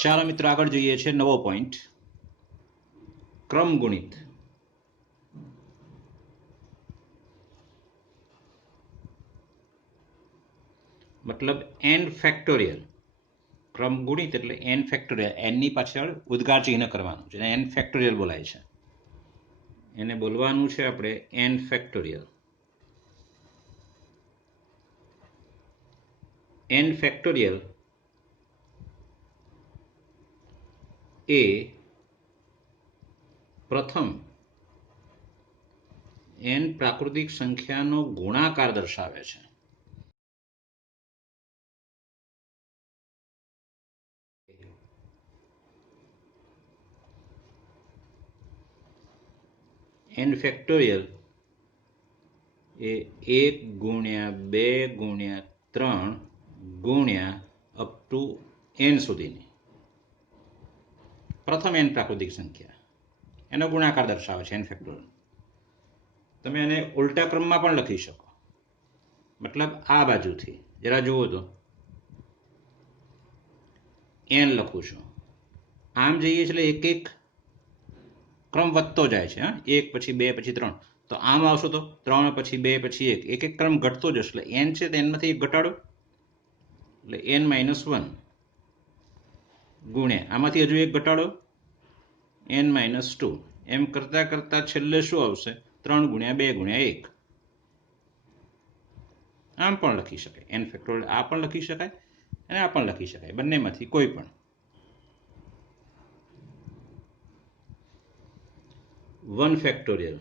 ચાલો મિત્રો આગળ જોઈએ છે નવો પોઈન્ટ ક્રમગુણિત. મતલબ n ફેક્ટોરિયલ. ક્રમગુણિત એટલે n ફેક્ટોરિયલ, n ની પાછળ ઉદ્ગાર ચિહ્ન કરવાનું, જેને n ફેક્ટોરિયલ બોલાય છે. એને બોલવાનું છે આપણે n ફેક્ટોરિયલ. n ફેક્ટોરિયલ એ પ્રથમ n પ્રાકૃતિક સંખ્યાનો ગુણાકાર દર્શાવે છે. n ફેક્ટોરિયલ એ 1 ગુણ્યા 2 ગુણ્યા 3 ગુણ્યા અપ ટુ n સુધીની પ્રથમ n પ્રાકૃતિક સંખ્યા એનો ગુણાકાર દર્શાવે છે n ફેક્ટોરિયલ. તમે એને ઉલટા ક્રમમાં પણ લખી શકો. મતલબ આ બાજુથી જરા જુઓ તો n લખું છું, આમ જઈએ એટલે એક એક ક્રમ વધતો જાય છે. 1 પછી 2 પછી 3. તો આમ આવશો તો 3 પછી 2 પછી 1, એક એક ક્રમ ઘટતો જશે. એટલે n છે તો nમાંથી એક ઘટાડો એટલે n-1 ગુણ્યા આમાંથી હજુ એક ઘટાડો n-2. એમ કરતા કરતા છેલ્લે શું આવશે? 3 ગુણ્યા 2 ગુણ્યા 1. આમ પણ લખી શકાય n ફેક્ટોરિયલ. આ પણ લખી શકાય અને આ પણ લખી શકાય, બંનેમાંથી કોઈ પણ. 1 ફેક્ટોરિયલ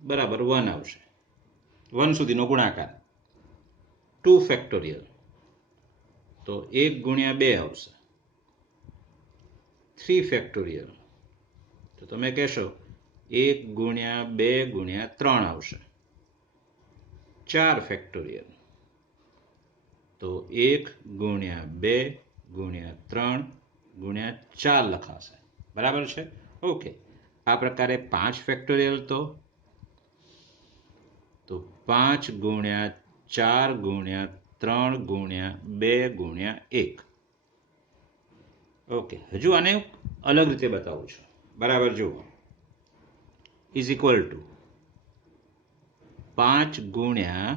બરાબર 1 આવશે, 1 સુધીનો ગુણાકાર. 2 ફેક્ટોરિયલ તો 1 ગુણ્યા 2 આવશે. 3 ફેક્ટોરિયલ તો તમે કહેશો 1 ગુણ્યા 2 ગુણ્યા 3 આવશે. 4 ફેક્ટોરિયલ તો 1 ગુણ્યા 2 ગુણ્યા 3 ગુણ્યા 4 લખાશે. બરાબર છે? ઓકે. આ પ્રકારે 5 ફેક્ટોરિયલ તો 5 ગુણ્યા 4 ગુણ્યા 3 ગુણ્યા 2 ગુણ્યા 1. ઓકે. હજુ આને અલગ રીતે બતાવું છું. બરાબર જુઓ. ઇઝ ઇક્વલ ટુ 5 ગુણ્યા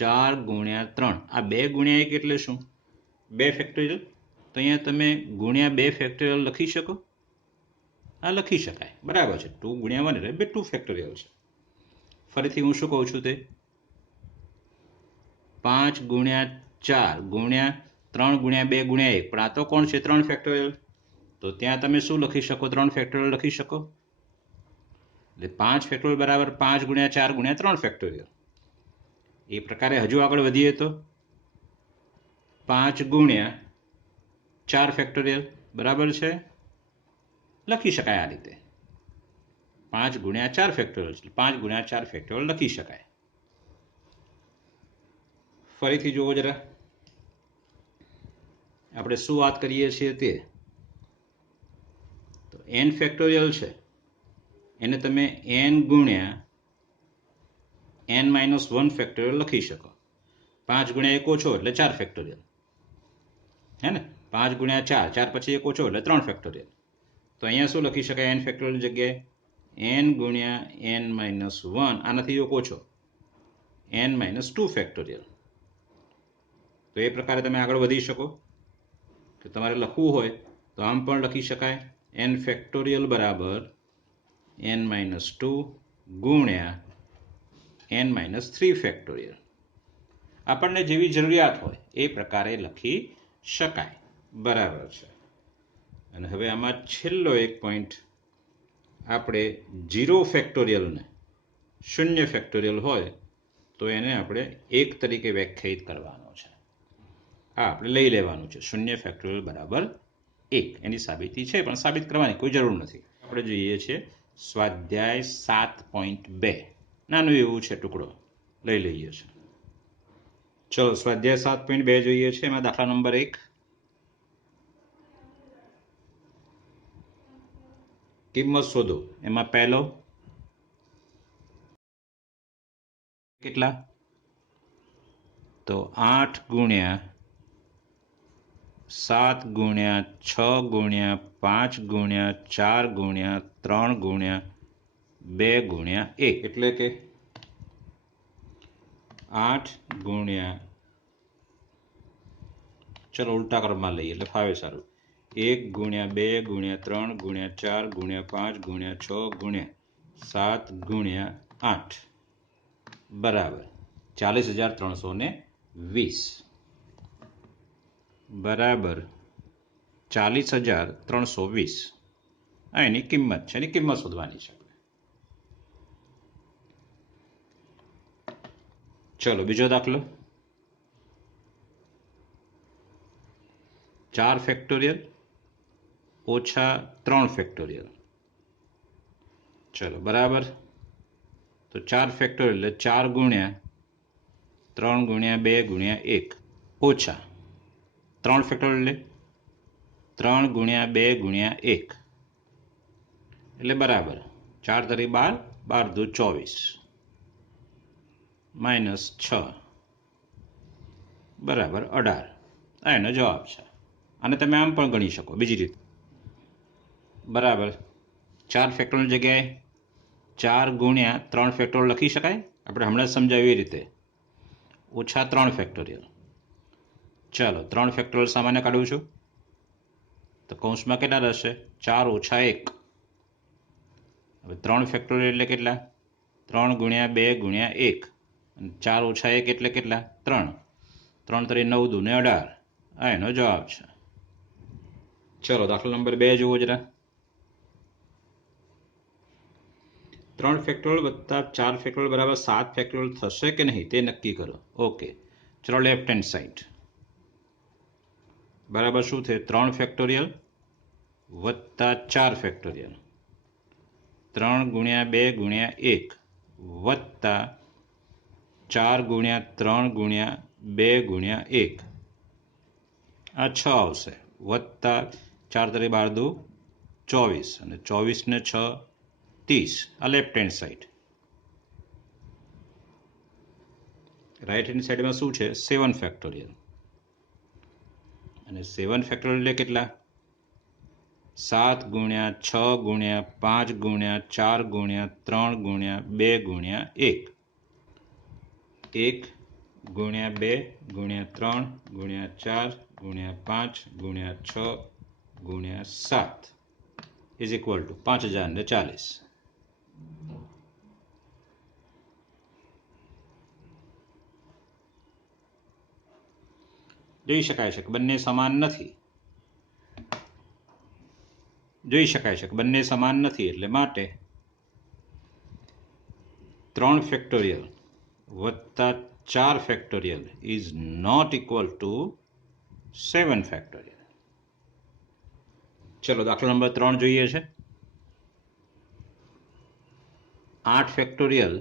4 ગુણ્યા 3. આ 2 ગુણ્યા 1 એટલે શું? 2 ફેક્ટોરિયલ. તો અહીંયા તમે ગુણ્યા 2 ફેક્ટોરિયલ લખી શકો? હા, લખી શકાય. બરાબર છે. 2 ગુણ્યા 1 એટલે 2 ફેક્ટોરિયલ છે. ફરીથી હું શું કહું છું તે 5 ગુણ્યા 4 ગુણ્યા 3 ગુણ્યા 2 ગુણ્યા 1. પણ આ તો કોણ છે? 3 ફેક્ટોરિયલ. તો ત્યાં તમે શું લખી શકો? 3 ફેક્ટોરિયલ લખી શકો. એટલે 5 ફેક્ટોરિયલ બરાબર 5 ગુણ્યા 4 ગુણ્યા 3 ફેક્ટોરિયલ. એ પ્રકારે હજુ આગળ વધીએ તો 5 ગુણ્યા 4 ફેક્ટોરિયલ બરાબર છે, લખી શકાય આ રીતે. 5 ગુણ્યા 4 ફેક્ટોરિયલ, 5 ગુણ્યા 4 ફેક્ટોરિયલ લખી શકાય. ફરીથી જુઓ જરા, આપણે શું વાત કરીએ છીએ તે. તો n ફેક્ટોરિયલ છે એને તમે n ગુણ્યા n-1 ફેક્ટોરિયલ લખી શકો. 5 ગુણ્યા 1 ઓછો એટલે 4 ફેક્ટોરિયલ, હે ને? 5 ગુણ્યા 4, 4 પછી 1 ઓછો એટલે 3 ફેક્ટોરિયલ. તો અહીંયા શું લખી શકાય n ફેક્ટોરિયલ જગ્યાએ? n ગુણ્યા n-1, આનાથી 1 ઓછો n-2 ફેક્ટોરિયલ. તો એ પ્રકારે તમે આગળ વધી શકો. તો તમારે લખવું હોય તો આમ પણ લખી શકાય n ફેક્ટોરિયલ બરાબર n-2 ગુણ્યા n-3 ફેક્ટોરિયલ. આપણને જેવી જરૂરિયાત હોય એ પ્રકારે લખી શકાય. બરાબર છે. અને હવે આમાં છેલ્લો એક પોઈન્ટ, આપણે 0 ફેક્ટોરિયલને 0 ફેક્ટોરિયલ હોય તો એને આપણે 1 તરીકે વ્યાખ્યાયિત કરવાનો છે. આ આપણે લઈ લેવાનું છે 0 ફેક્ટોરિયલ બરાબર 1. એની સાબિતી છે પણ સાબિત કરવાની કોઈ જરૂર નથી. આપણે જોઈએ છીએ સ્વાધ્યાય 7.2. નાનું એવું છે, ટુકડો લઈ લઈએ છીએ. ચલો સ્વાધ્યાય 7.2 જોઈએ છે. એમાં દાખલા નંબર 1, કિંમત શોધો. એમાં પહેલો કેટલા? તો 8 ગુણ્યા 7 ગુણ્યા 6 ગુણ્યા 5 ગુણ્યા 4 ગુણ્યા 3 ગુણ્યા 2 ગુણ્યા 1 એટલે કે 8 ગુણ્યા, ચલો ઉલટા ક્રમમાં લઈએ એટલે ફાવે સારું, 1 ગુણ્યા 2 ગુણ્યા 3 ગુણ્યા 4 ગુણ્યા 5 ગુણ્યા 6 ગુણ્યા 7 ગુણ્યા 8 બરાબર 40,320 બરાબર 40,320. આ એની કિંમત છે, એની કિંમત શોધવાની છે. ચલો બીજો દાખલો, 4 ફેક્ટોરિયલ ઓછા 3 ફેક્ટોરિયલ. ચલો બરાબર, તો 4 ફેક્ટોરિયલ એટલે 4 ગુણ્યા 3 ગુણ્યા 2 ગુણ્યા 1 ઓછા 3 ફેક્ટોરિયલ એટલે 3 ગુણ્યા 2 ગુણ્યા 1 એટલે બરાબર 4 તરી 12, 12 દુ 24 માઇનસ 6 બરાબર 18. આ એનો જવાબ છે. અને તમે આમ પણ ગણી શકો બીજી રીતે, બરાબર 4 ફેક્ટોરિયલ જગ્યાએ 4 ગુણ્યા 3 ફેક્ટોરિયલ લખી શકાય, આપણે હમણાં સમજાવ્યું એ રીતે, ઓછા 3 ફેક્ટોરિયલ. ચાલો 3 ફેક્ટોરિયલ સામાન્ય કાઢું છું, તો કૌંસમાં કેટલા રહેશે? 4 ઓછા 1. હવે 3 ફેક્ટોરિયલ એટલે કેટલા? 3 ગુણ્યા 2 ગુણ્યા 1 અને 4 ઓછા 1 એટલે કેટલા? 3. 3 તરી 9 દુ ને 18. આ એનો જવાબ છે. ચલો દાખલા નંબર 2 જુઓ જરા. 3 ફેક્ટોરિયલ વત્તા 4 ફેક્ટોરિયલ બરાબર 7 ફેક્ટોરિયલ થશે કે નહીં તે નક્કી કરો. ઓકે, ચલો લેફ્ટ હેન્ડ સાઈડ બરાબર શું થયું? 3 ફેક્ટોરિયલ વત્તા 4 ફેક્ટોરિયલ, 3 ગુણ્યા 2 ગુણ્યા 1 વત્તા 4 ગુણ્યા 3 ગુણ્યા 2 ગુણ્યા 1, આ 6 આવશે, વત્તા 4 તરી 12 દુ 24 અને 24 ને 6 30. આ left hand side. Right hand સાઈડમાં શું છે? 7 ફેક્ટોરિયલ. અને 7 ફેક્ટોરિયલ એટલે કેટલા? 7 ગુણ્યા 6 ગુણ્યા 5 ગુણ્યા 4 ગુણ્યા 3 ગુણ્યા 2 ગુણ્યા 1, 1 ગુણ્યા 2 ગુણ્યા 3 ગુણ્યા 4 ગુણ્યા 5 ગુણ્યા 6 ગુણ્યા 7 ઇઝ ઇક્વલ ટુ 5040. જોઈ શકાય છે કે બંને સમાન નથી. જોઈ શકાય છે કે બંને સમાન નથી, એટલે માટે 3 ફેક્ટોરિયલ વત્તા 4 factorial is not equal to 7 factorial. ચલો દાખલા નંબર 3 જોઈએ છે. 8 ફેક્ટોરિયલ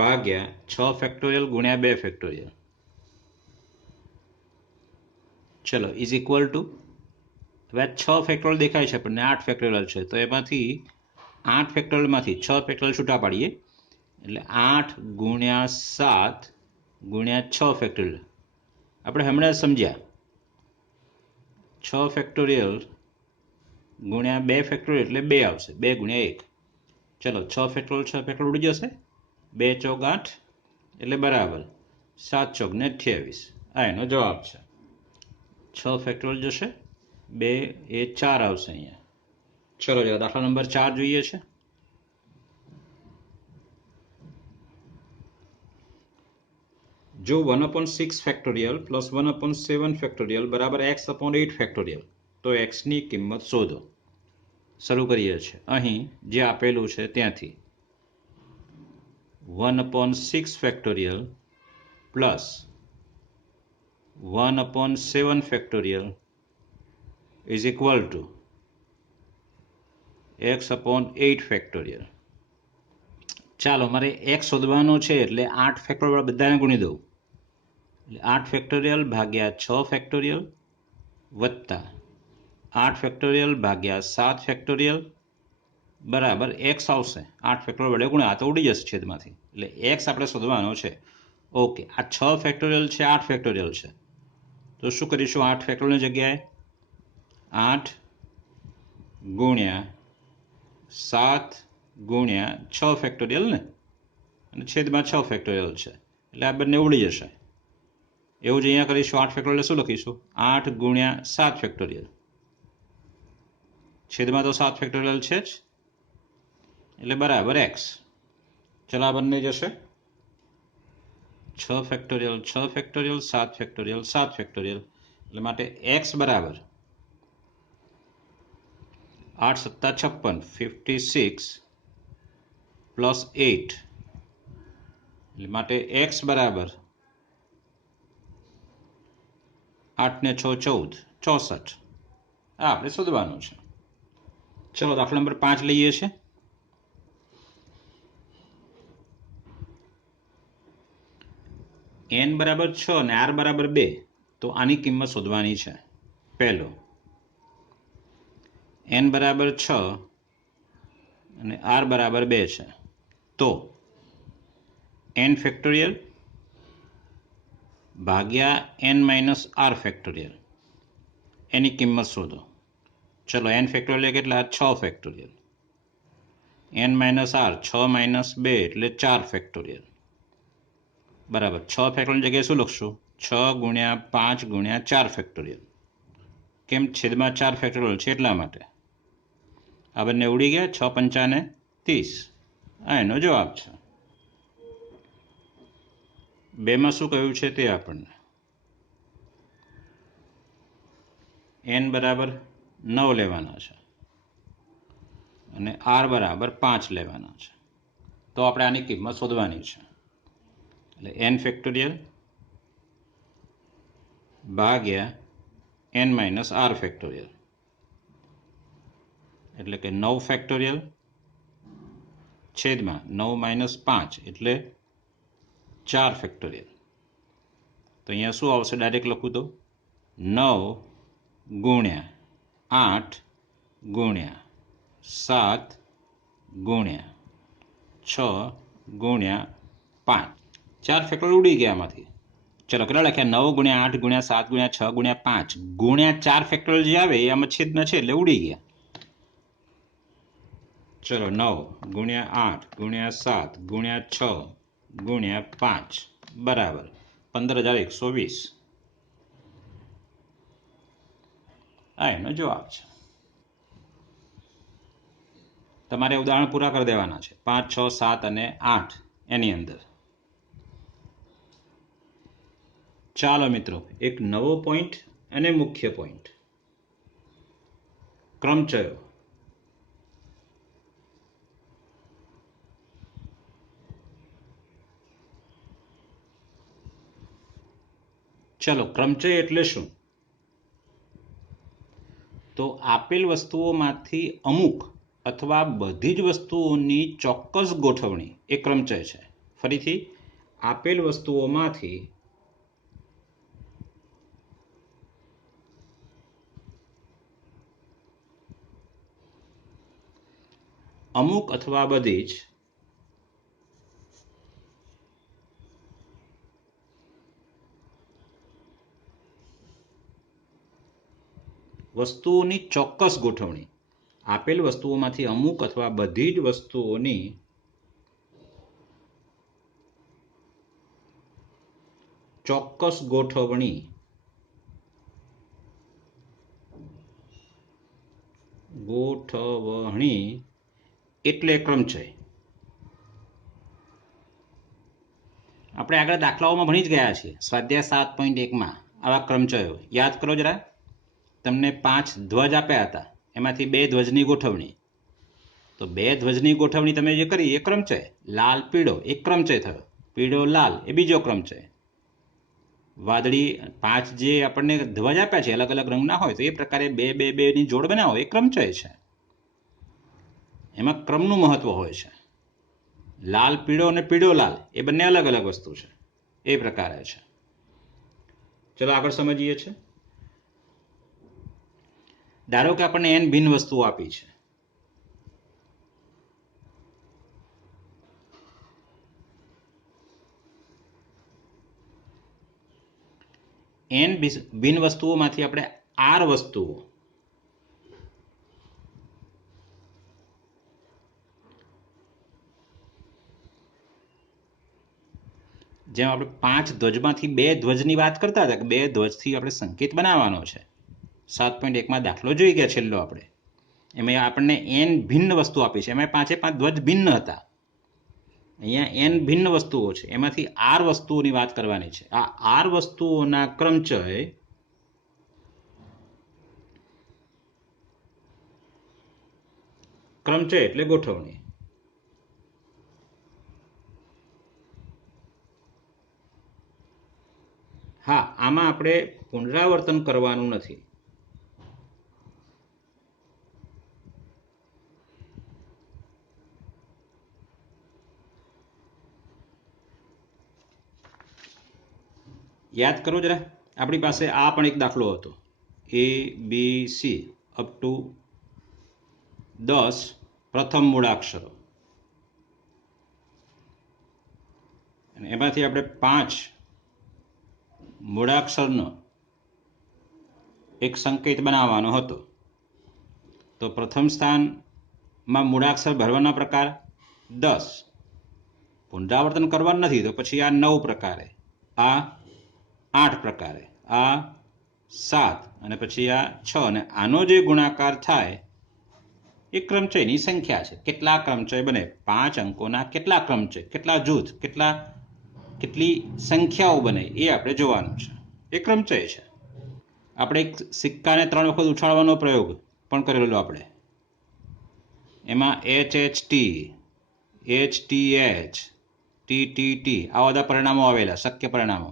ભાગ્યા 6 ફેક્ટોરિયલ ગુણ્યા 2 ફેક્ટોરિયલ. ચલો ઇઝ ઇક્વલ ટુ, હવે 6 ફેક્ટોરિયલ દેખાય છે આપણને, 8 ફેક્ટોરિયલ છે, તો એમાંથી 8 ફેક્ટોરિયલમાંથી 6 ફેક્ટોરિયલ છૂટા પાડીએ એટલે 8 ગુણ્યા 7 ગુણ્યા 6 ફેક્ટોરિયલ. આપણે હમણાં જ સમજ્યા 6 ફેક્ટોરિયલ ગુણ્યા 2 ફેક્ટોરિયલ એટલે 2 આવશે, 2 ગુણ્યા 1. ચલો 6 ફેક્ટોરિયલ 6 ફેક્ટોરિયલ ઉડી જશે, 2 ચોક 8 એટલે બરાબર 7 ચોક ને 28. આ એનો જવાબ છે. 6 ફેક્ટોરિયલ જશે, 2 એ 4 આવશે અહીંયા. ચલો જરા દાખલા નંબર 4 જોઈએ છે. જો 1/6 ફેક્ટોરિયલ પ્લસ 1/7 ફેક્ટોરિયલ બરાબર x/8 ફેક્ટોરિયલ, તો xની કિંમત શોધો. શરૂ કરીએ છીએ અહીં જે આપેલું છે ત્યાંથી. 1/6 factorial plus 1/7 factorial is equal to x/8 factorial. ચાલો મારે x શોધવાનો છે એટલે 8 ફેક્ટોરિયલ બધાને ગુણી દઉં, એટલે 8 ફેક્ટોરિયલ ભાગ્યા 6 ફેક્ટોરિયલ વત્તા 8 ફેક્ટોરિયલ ભાગ્યા 7 ફેક્ટોરિયલ બરાબર x આવશે. 8 ફેક્ટોરિયલ વડે ગુણ્યા, આ તો ઉડી જશે છેદમાંથી, એટલે x આપણે શોધવાનો છે. ઓકે, આ 6 ફેક્ટોરિયલ છે, 8 ફેક્ટોરિયલ છે, તો શું કરીશું? 8 ફેક્ટોરિયલની જગ્યાએ 8 ગુણ્યા 7 ગુણ્યા 6 ફેક્ટોરિયલ ને, અને છેદમાં 6 ફેક્ટોરિયલ છે એટલે આ બંને ઉડી જશે. એવું જ અહીંયા કરીશું. 8 ફેક્ટોરિયલ શું લખીશું? 8 ગુણ્યા 7 ફેક્ટોરિયલ, છેદમાં તો 7 ફેક્ટોરિયલ છે જ એટલે બરાબર x. ચલો આ બંને જશે. 6 ફેક્ટોરિયલ 6 ફેક્ટોરિયલ 7 ફેક્ટોરિયલ 7 ફેક્ટોરિયલ એટલે માટે x બરાબર 8 સત્તા 56 56 પ્લસ 8 એટલે માટે x બરાબર 8 ને 6 14 64. આ આપણે શોધવાનું છે. ચલો દાખલા નંબર 5 લઈએ છીએ. n બરાબર 6 અને r બરાબર 2, તો આની કિંમત શોધવાની છે. પહેલો n બરાબર 6 અને r બરાબર 2 છે, તો n ફેક્ટોરિયલ ભાગ્યા n માઇનસ r ફેક્ટોરિયલ એની કિંમત શોધો. ચલો n ફેક્ટોરિયલ કેટલા? 6 factorial. n minus r 6 minus 2 એટલે 4 ફેક્ટોરિયલ બરાબર. 6 ફેક્ટોરિયલ જગ્યાએ શું લખશું? 6 ગુણ્યા 5 ગુણ્યા 4 ફેક્ટોરિયલ. કેમ? છેદમાં 4 ફેક્ટોરિયલ છે એટલા માટે. આ બંને ઉડી ગયા. 6 પંચાને 30. આ એનો જવાબ છે. બેમાં શું કહ્યું છે તે આપણને n બરાબર 9 લેવાના છે અને r બરાબર 5 લેવાના છે. તો આપણે આની કિંમત શોધવાની છે. એટલે n ફેક્ટોરિયલ ભાગ્યા n માઇનસ r ફેક્ટોરિયલ એટલે કે 9 ફેક્ટોરિયલ છેદમાં 9 માઇનસ 5 એટલે 4 ફેક્ટોરિયલ. તો અહીંયા શું આવશે? ડાયરેક્ટ લખું તો 9 ગુણ્યા 8 ગુણ્યા 7 ગુણ્યા 6 ગુણ્યા 5. 4 ફેક્ટોરિયલ ઉડી ગયા આમાંથી. ચલો કેટલા લખ્યા? 9 ગુણ્યા 8 ગુણ્યા 7 ગુણ્યા 6 ગુણ્યા 5 ગુણ્યા 4 ફેક્ટોરિયલ જે આવે એ આમાં છેદના છે એટલે ઉડી ગયા. ચલો 9 ગુણ્યા 8 ગુણ્યા 7 ગુણ્યા 6 ગુણ્યા 5 બરાબર 15,120. આ એનો જવાબ છે. તમારે ઉદાહરણ પૂરા કરી દેવાના છે. 5 6 7 અને 8 એની અંદર. ચાલો મિત્રો, એક નવો પોઈન્ટ અને મુખ્ય પોઈન્ટ. ક્રમચયો. ચલો, ક્રમચય એટલે શું? તો આપેલ વસ્તુઓમાંથી અમુક અથવા બધી જ વસ્તુઓની ચોક્કસ ગોઠવણી એ ક્રમચય છે. ફરીથી, આપેલ વસ્તુઓમાંથી અમુક અથવા બધી જ વસ્તુઓની ચોક્કસ ગોઠવણી. આપેલ વસ્તુઓમાંથી અમુક અથવા બધી જ વસ્તુઓની ચોક્કસ ગોઠવણી એટલે ક્રમચય. આપણે આગળ દાખલાઓમાં ભણી જ ગયા છીએ. સ્વાધ્યાય 7.1માં આવા ક્રમચયો યાદ કરો જરા. તમને 5 ધ્વજ આપ્યા હતા, એમાંથી 2 ધ્વજની ગોઠવણી. તો 2 ધ્વજની ગોઠવણી તમે જે કરી એ ક્રમચય. લાલ પીળો એક ક્રમચય થયો, પીળો લાલ એ બીજો ક્રમચય. વાદળી 5 જે આપણને ધ્વજ આપ્યા છે અલગ અલગ રંગના હોય તો એ પ્રકારે 2 2 2 ની જોડ બનાવો એ ક્રમચય છે. એમાં ક્રમનું મહત્વ હોય છે. લાલ પીળો અને પીળો લાલ એ બંને અલગ અલગ વસ્તુ છે, એ પ્રકારે છે. ચલો આગળ સમજીએ છીએ. ધારો કે આપણને n ભિન્ન વસ્તુઓ આપી છે. n ભિન્ન વસ્તુઓમાંથી આપણે r વસ્તુઓ, જેમ આપણે 5 ધ્વજમાંથી 2 ધ્વજની વાત કરતા હતા કે 2 ધ્વજથી આપણે સંકેત બનાવવાનો છે, 7.1 માં દાખલો જોઈ ગયા છેલ્લો આપણે, એમાં આપણને n ભિન્ન વસ્તુ આપી છે, એમાં 5 ધ્વજ ભિન્ન હતા. અહીંયા n ભિન્ન વસ્તુઓ છે, એમાંથી r વસ્તુઓની વાત કરવાની છે. આ r વસ્તુઓના ક્રમચય એટલે ગોઠવણી. હા, આમાં આપણે પુનરાવર્તન કરવાનું નથી. યાદ કરો જરા, આપણી પાસે આ પણ એક દાખલો હતો, ABC અપ ટુ 10 પ્રથમ મૂળાક્ષરો, અને એમાંથી આપણે 5 મૂળાક્ષરનો એક સંકેત બનાવવાનો હતો. તો પ્રથમ સ્થાનમાં મૂળાક્ષર ભરવાના પ્રકાર 10, પુનરાવર્તન કરવાનું નથી, તો પછી આ 9 પ્રકારે, આ 8 પ્રકારે, આ 7 અને પછી આ 6, અને આનો જે ગુણાકાર થાય એ ક્રમચયની સંખ્યા છે. કેટલા ક્રમચય બને, 5 અંકોના કેટલા ક્રમચય, કેટલા જૂથ, કેટલી સંખ્યાઓ બને એ આપણે જોવાનું છે. એ ક્રમચય છે. આપણે એક સિક્કાને 3 વખત ઉછાળવાનો પ્રયોગ પણ કરેલો આપણે, એમાં HHT, HTH, TTT આવા બધા પરિણામો આવેલા, શક્ય પરિણામો.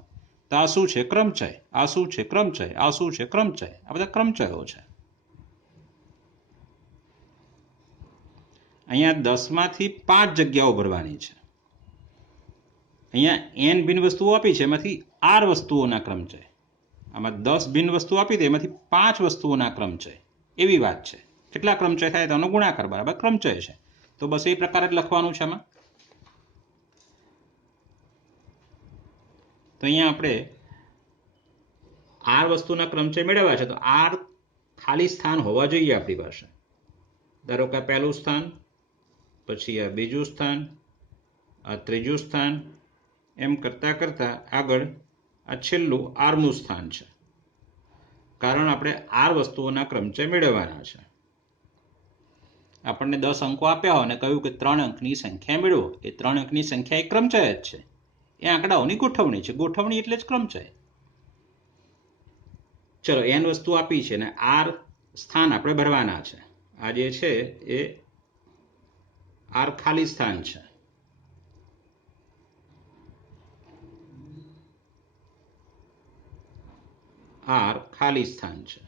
તો આ શું છે, ક્રમચય. આ શું છે, ક્રમચય. આ શું છે, ક્રમચય. આ બધા ક્રમચયો છે. અહીંયા 10 માંથી 5 જગ્યાઓ ભરવાની છે. અહીંયા n ભિન્ન વસ્તુઓ આપી છે, એમાંથી r વસ્તુઓના ક્રમચય. આમાં 10 ભિન્ન વસ્તુઓ આપી છે, એમાંથી 5 વસ્તુઓના ક્રમચય. એવી વાત છે. કેટલા ક્રમચય થાય તો આનો ગુણાકાર બરાબર ક્રમચય છે. તો બસ એ પ્રકારે જ લખવાનું છે આમાં. તો અહીંયા આપણે r વસ્તુના ક્રમચય મેળવ્યા છે, તો r ખાલી સ્થાન હોવા જોઈએ આપણી પાસે. ધારો કે પહેલું સ્થાન, પછી આ બીજું સ્થાન, આ ત્રીજું સ્થાન, એમ કરતા કરતા આગળ આ છેલ્લું 8મું સ્થાન છે. કારણ આપણે r વસ્તુઓના ક્રમચય મેળવવાના છે. આપણને 10 અંકો આપ્યા હોય અને કહ્યું કે 3 અંકની સંખ્યા મેળવો, એ 3 અંકની સંખ્યા એક ક્રમચય જ છે. એ આંકડાઓની ગોઠવણી છે. ગોઠવણી એટલે જ ક્રમચય. ચલો, n વસ્તુ આપી છે ને r સ્થાન આપણે ભરવાના છે. આ જે છે એ r ખાલી સ્થાન છે. r ખાલી સ્થાન છે.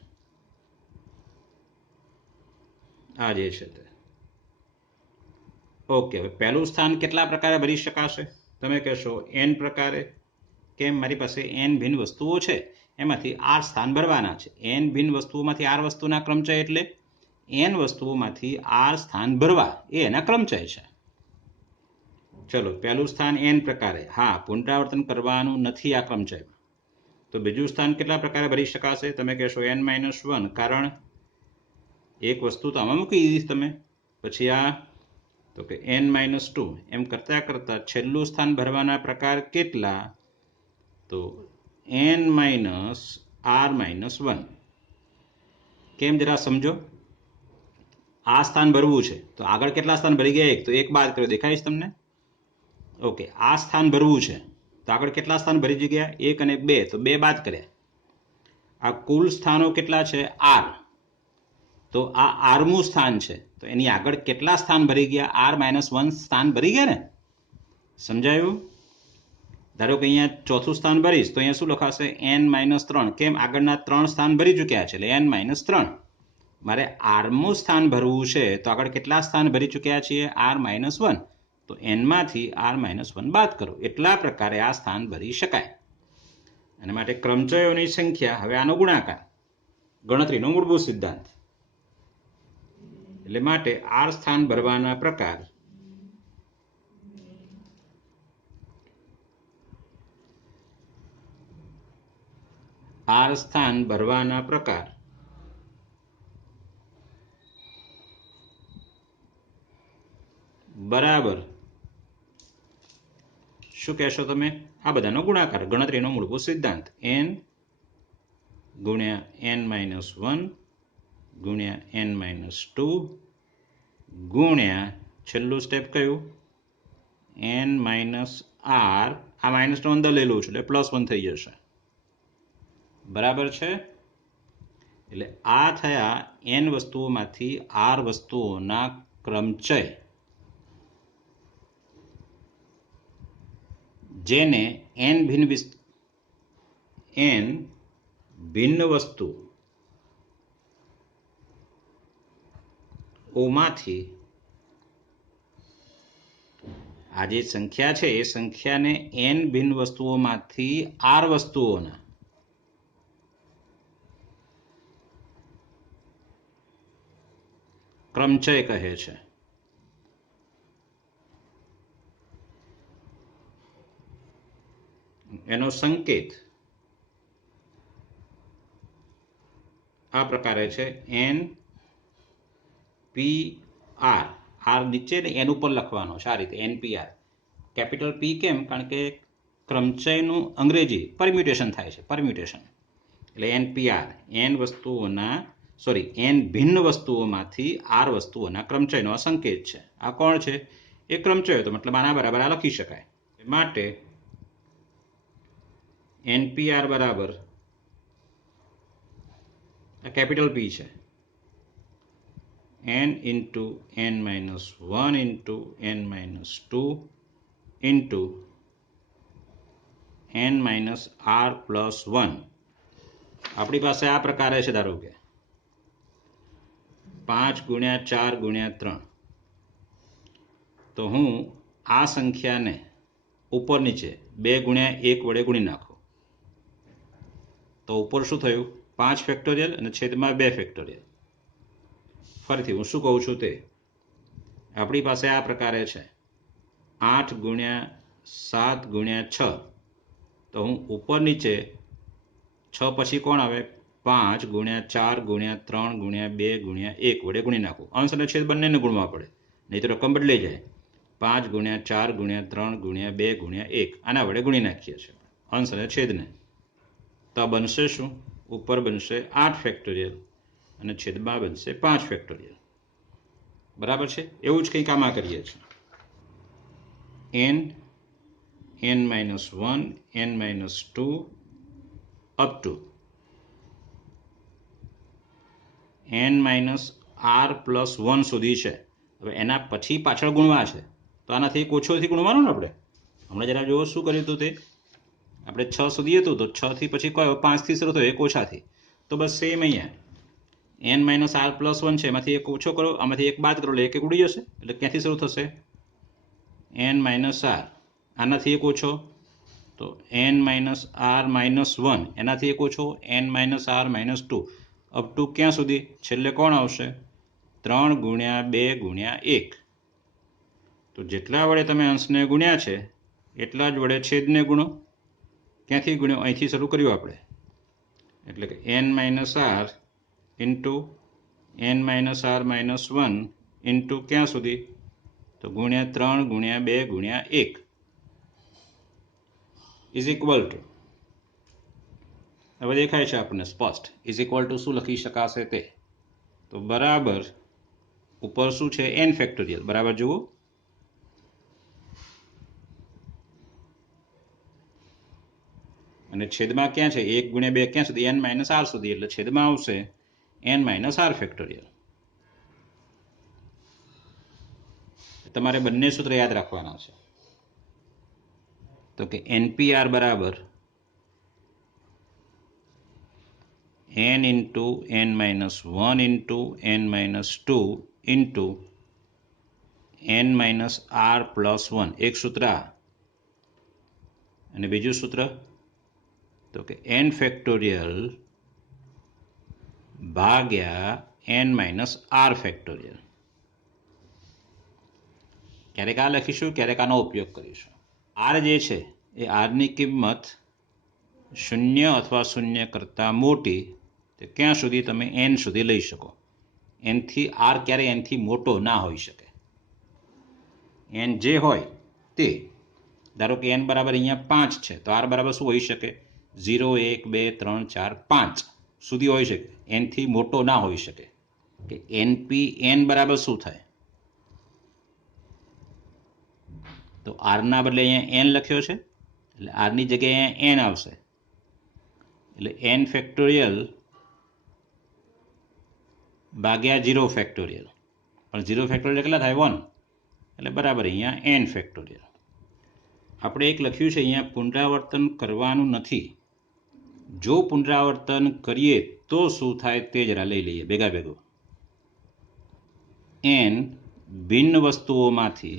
આ જે છે તે ઓકે. હવે પહેલું સ્થાન કેટલા પ્રકારે ભરી શકાશે? તમે કહેશો n પ્રકારે. કેમ? મારી પાસે n ભિન્ન વસ્તુઓ છે, એમાંથી r સ્થાન ભરવાના છે. n ભિન્ન વસ્તુઓમાંથી r વસ્તુના ક્રમચય એટલે n વસ્તુઓમાંથી r સ્થાન ભરવા એ એના ક્રમચય છે. ચલો, પહેલું સ્થાન n પ્રકારે. હા, પુનરાવર્તન કરવાનું નથી આ ક્રમચયમાં. તો બીજું સ્થાન કેટલા પ્રકારે ભરી શકાશે? તમે કહેશો n-1, કારણ એક વસ્તુ તો આમાં મૂકી દીધી તમે. પછી આ તો કે n-2, એમ કરતા કરતા છેલ્લું સ્થાન ભરવાના પ્રકાર કેટલા? તો n-r-1. કેમ? જરા સમજો. આ સ્થાન ભરવું છે, તો આગળ કેટલા સ્થાન ભરી ગયા? એક. તો એક બાદ કર્યો, દેખાય છે તમને? ઓકે. આ સ્થાન ભરવું છે, તો આગળ કેટલા સ્થાન ભરી ગયા? 1 અને 2, તો 2 બાદ કર્યા. આ કુલ સ્થાનો કેટલા છે? r. તો આ rમું સ્થાન છે, તો એની આગળ કેટલા સ્થાન ભરી ગયા? r-1 સ્થાન ભરી ગયા ને? સમજાયું? ધારો કે અહીંયા ચોથું સ્થાન ભરીશ તો અહીંયા શું લખાશે? n-3. કેમ? આગળના 3 સ્થાન ભરી ચૂક્યા છે, એટલે n-3. મારે rમું સ્થાન ભરવું છે, તો આગળ કેટલા સ્થાન ભરી ચૂક્યા છીએ? r-1. તો n માંથી r-1 બાદ કરો. એટલા પ્રકારે આ સ્થાન ભરી શકાય. અને માટે ક્રમચયોની સંખ્યા, હવે આનો ગુણાકાર, ગણતરીનો મૂળભૂત સિદ્ધાંત. એટલે માટે r સ્થાન ભરવાના પ્રકાર આર સ્થાન ભરવાના પ્રકાર બરાબર શું કહેશો તમે? આ બધાનો ગુણાકાર, ગણતરીનો મૂળભૂત સિદ્ધાંત n ગુણ્યા n-1 ગુણ્યા n-2 ગુણ્યા છેલ્લું સ્ટેપ કયું? n-r. આ માઇનસનો અંદર લઈ લઉં છું એટલે +1 થઈ જશે. બરાબર છે? એટલે આ થયા n વસ્તુઓમાંથી r વસ્તુઓના ક્રમચય, જેને n ભિન્ન વસ્તુઓમાંથી આ જે સંખ્યા છે એ સંખ્યાને n ભિન્ન વસ્તુઓમાંથી r વસ્તુઓના ક્રમચય કહે છે. એનો સંકેત આ પ્રકારે છે n p r. r નીચે ને n ઉપર લખવાનો છે આ રીતે npr. કેપિટલ P કેમ? કારણ કે ક્રમચયનું અંગ્રેજી પરમ્યુટેશન થાય છે, પરમ્યુટેશન. એટલે npr n ભિન્ન વસ્તુઓમાંથી r વસ્તુઓના ક્રમચયનો આ સંકેત છે. આ કોણ છે? એ ક્રમચય, તો મતલબ આના બરાબર આ લખી શકાય. માટે npr બરાબર કેપિટલ P છે n into n-1 into n-2 into n-r+1. આપણી પાસે આ પ્રકારે છે, ધારો કે 5 ગુણ્યા 4 ગુણ્યા 3. તો હું આ સંખ્યાને ઉપર નીચે 2 ગુણ્યા 1 વડે ગુણી નાખું તો ઉપર શું થયું? 5 ફેક્ટોરિયલ અને છેદમાં 2 ફેક્ટોરિયલ. ફરીથી હું શું કહું છું તે આપણી પાસે આ પ્રકારે છે 8 ગુણ્યા 7 ગુણ્યા 6. તો હું ઉપર નીચે 6 પછી કોણ આવે? 5 ગુણ્યા 4 ગુણ્યા 3 ગુણ્યા 2 ગુણ્યા 1 વડે ગુણી નાખું. અંશ અને છેદ બંનેને ગુણવા પડે, નહીં તો રકમ બદલાઈ જાય. 5 ગુણ્યા 4 ગુણ્યા 3 ગુણ્યા 2 ગુણ્યા 1 આના વડે ગુણી નાખીએ છીએ અંશ અને છેદને. તો આ બનશે શું? ઉપર બનશે 8 ફેક્ટોરિયલ અને છેદમાં બનશે 5 ફેક્ટોરિયલ. બરાબર છે? એવું જ કંઈક આમાં કરીએ છીએ. n-1 n-2 up to n-r+1 સુધી છે. હવે એના પછી પાછળ ગુણવા છે તો આનાથી એક ઓછોથી ગુણવાનું ને આપણે. હમણાં જરા જોવો શું કર્યું હતું તે. આપણે 6 સુધી હતું તો 6 થી પછી કયો? 5 થી શરૂ થયો, એક ઓછાથી. તો બસ સેમ અહીંયા n-r+1 છે, એમાંથી એક ઓછો કરો, આમાંથી એક બાદ કરો એટલે એક ઉડી જશે. એટલે ક્યાંથી શરૂ થશે? n-r. આનાથી એક ઓછો તો n-r-1. એનાથી એક ઓછો n-r-2 અપ ટુ ક્યાં સુધી? છેલ્લે કોણ આવશે? 3 ગુણ્યા 2 ગુણ્યા 1. તો જેટલા વડે તમે અંશને ગુણ્યા છે એટલા જ વડે છેદને ગુણો. ક્યાંથી ગુણ્યો? અહીંથી શરૂ કર્યું આપણે. એટલે કે n-r ઇન્ટુ n-r-1 ઇન્ટુ ક્યાં સુધી? તો ગુણ્યા 3 ગુણ્યા 2 ગુણ્યા 1 ઇઝ ઇક્વલ ટુ, હવે દેખાય છે આપણને સ્પષ્ટ, ઇઝ ઇક્વલ ટુ શું લખી શકાશે તે. તો બરાબર ઉપર શું છે? n factorial. બરાબર જુઓ, અને છેદમાં ક્યાં છે? 1 ગુણ્યા 2 ક્યાં સુધી? n-r સુધી. એટલે છેદમાં આવશે n-r ફેક્ટોરિયલ. તમારે બંને સૂત્ર યાદ રાખવાના છે. તો કે npr બરાબર n into n-1 into n-2 into n-r+1. એક સૂત્ર આ, અને બીજું સૂત્ર તો કે n ફેક્ટોરિયલ ભાગ્યા n-r ફેક્ટોરિયલ. ક્યારેક આ લખીશું, ક્યારેક આનો ઉપયોગ કરીશું. r જે છે એ r ની કિંમત શૂન્ય અથવા શૂન્ય કરતાં મોટી તો ક્યાં સુધી તમે એન સુધી લઈ શકો. એનથી આર ક્યારેય એનથી મોટો ના હોઈ શકે. એન જે હોય તે, ધારો કે એન બરાબર અહીંયા 5 છે તો આર બરાબર શું હોઈ શકે? 0, 1, 2, 3, 4, 5 સુધી હોઈ શકે. એનથી મોટો ના હોઈ શકે. કે એનપી એન બરાબર શું થાય? તો આરના બદલે અહીંયા એન લખ્યો છે એટલે આરની જગ્યાએ એન આવશે. એટલે એન ફેક્ટોરિયલ ભાગ્યા 0 ફેક્ટોરિયલ. પણ 0 ફેક્ટોરિયલ કેટલા થાય? 1. એટલે બરાબર અહીંયા એન ફેક્ટોરિયલ. આપણે એક લખ્યું છે અહીંયા પુનરાવર્તન કરવાનું નથી. જો પુનરાવર્તન કરીએ તો શું થાય તે જરા લઈ લઈએ ભેગા ભેગું. એન ભિન્ન વસ્તુઓમાંથી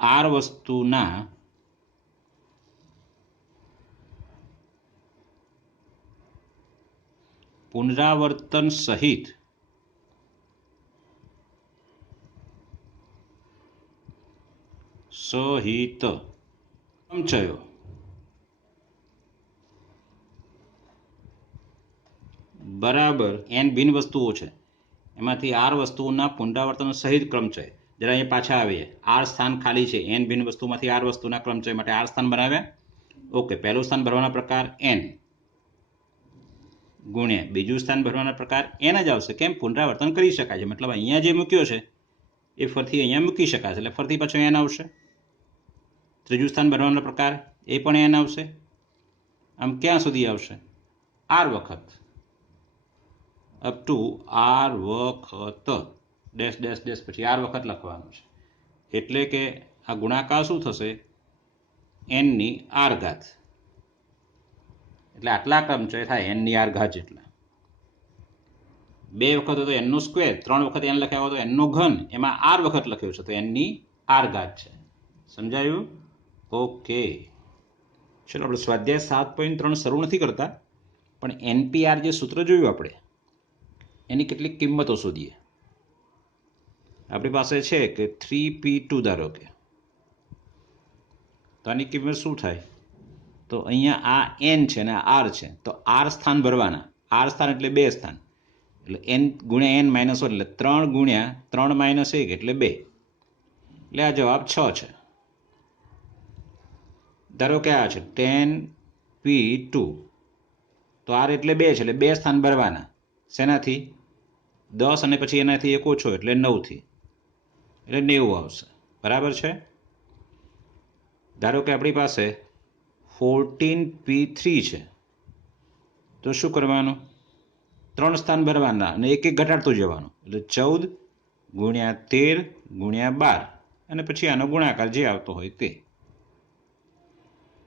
આર વસ્તુના પુનરાવર્તન સહિત ક્રમચયો બરાબર એન ભિન્ન વસ્તુઓ છે એમાંથી આર વસ્તુઓના પુનરાવર્તન સહિત ક્રમચય. જરા અહીંયા પાછા આવીએ. આર સ્થાન ખાલી છે. એન ભિન્ન વસ્તુમાંથી આર વસ્તુના ક્રમચય માટે આર સ્થાન બનાવ્યા. ઓકે, પહેલું સ્થાન ભરવાના પ્રકાર એન ગુણ્યા બીજું સ્થાન ભરવાના પ્રકાર એન જ આવશે. કેમ? પુનરાવર્તન કરી શકાય છે. મતલબ અહીંયા જે મૂક્યો છે એ ફરીથી અહીંયા મૂકી શકાશે એટલે ફરીથી પાછો એન આવશે. ત્રીજું સ્થાન ભરવાનો પ્રકાર એ પણ એન આવશે. આમ ક્યાં સુધી આવશે? આર વખત, અપ ટુ આર વખત ડેશ ડેશ ડેશ પછી આર વખત લખવાનું છે. એટલે કે આ ગુણાકાર શું થશે? એનની આર ઘાત. એટલે આટલા ક્રમચય થાય એનની આર ઘાત જેટલા. 2 વખત તો એનનો સ્ક્વેર, 3 વખત એન લખ્યા હોય તો એનનો ઘન, એમાં આર વખત લખ્યો છે તો એનની આર ઘાત છે. સમજાયું? ઓકે, ચલો આપણે સ્વાધ્યાય 7.3 શરૂ નથી કરતા, પણ એનપીઆર જે સૂત્ર જોયું આપણે એની કેટલીક કિંમતો શોધીએ. આપણી પાસે છે કે 3p2 ધારો કે, તો આની કિંમત શું થાય? તો અહીંયા આ એન છે અને આર છે તો આર સ્થાન ભરવાના. આર સ્થાન એટલે 2 સ્થાન, એટલે એન ગુણ્યા એન માઇનસ 1 એટલે 3 ગુણ્યા 3 માઇનસ 1 એટલે 2. એટલે આ જવાબ 6 છે. ધારો કે આ છે 10p2 તો આર એટલે 2 છે એટલે 2 સ્થાન ભરવાના. શેનાથી? 10 અને પછી એનાથી 1 ઓછો એટલે 9થી, એટલે 90 આવશે. બરાબર છે? ધારો કે આપણી પાસે 14p3 છે તો શું કરવાનું? 3 સ્થાન ભરવાના અને એક એક ઘટાડતું જવાનું. એટલે 14 ગુણ્યા 13 ગુણ્યા 12 અને પછી આનો ગુણાકાર જે આવતો હોય તે.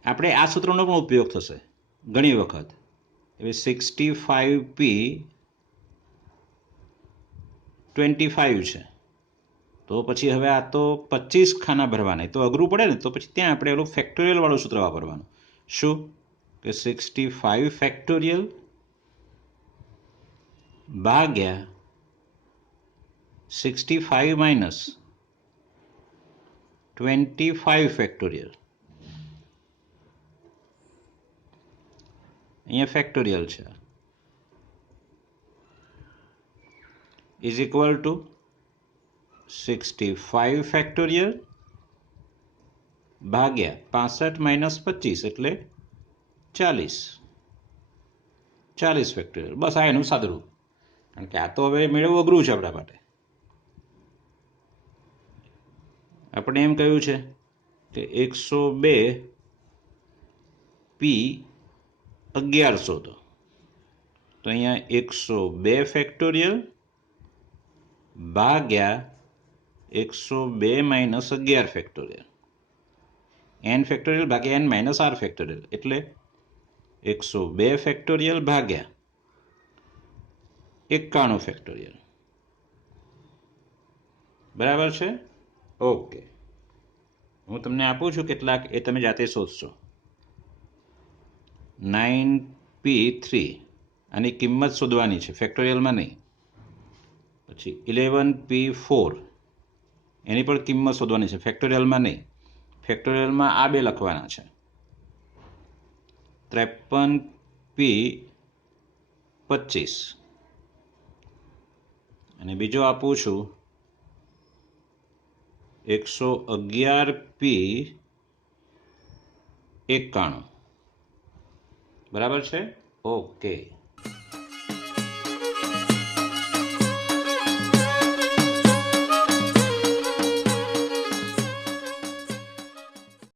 આપણે આ સૂત્રનો પણ ઉપયોગ થશે ઘણી વખત. હવે 65p25 છે તો પછી હવે આ તો 25 ખાના ભરવાના, તો અઘરું પડે ને, તો પછી ત્યાં આપણે એનું ફેક્ટોરિયલ વાળું સૂત્ર વાપરવાનું. શું? કે 65 ફેક્ટોરિયલ ભાગ્યા 65 માઇનસ 25 ફેક્ટોરિયલ. અહીંયા ફેક્ટોરિયલ છે ઇઝ ઇક્વલ ટુ 65 ફેક્ટોરિયલ ભાગ્યા 65 માઇનસ 25 એટલે 40 ફેક્ટોરિયલ. બસ આ એનું સાદરું, કારણ કે આ તો હવે મેળવવું અઘરું છે આપણા માટે. આપણે એમ કહ્યું છે કે 102p1100 તો અહીંયા 102 ફેક્ટોરિયલ ભાગ્યા 102 માઇનસ 11 ફેક્ટોરિયલ. એન ફેક્ટોરિયલ ભાગ્યા એન માઇનસ આર ફેક્ટોરિયલ એટલે 102 ફેક્ટોરિયલ ભાગ્યા 91 ફેક્ટોરિયલ. બરાબર છે? ઓકે, હું તમને આપું છું કેટલાક, એ તમે જાતે શોધશો. 9p3 આની કિંમત શોધવાની છે, ફેક્ટોરિયલમાં નહીં. પછી 11p4 એની પણ કિંમત શોધવાની છે, ફેક્ટોરિયલમાં નહીં. ફેક્ટોરિયલમાં આ બે લખવાના છે. 53p25 અને બીજો આપું છું 111p91. બરાબર છે? ઓકે.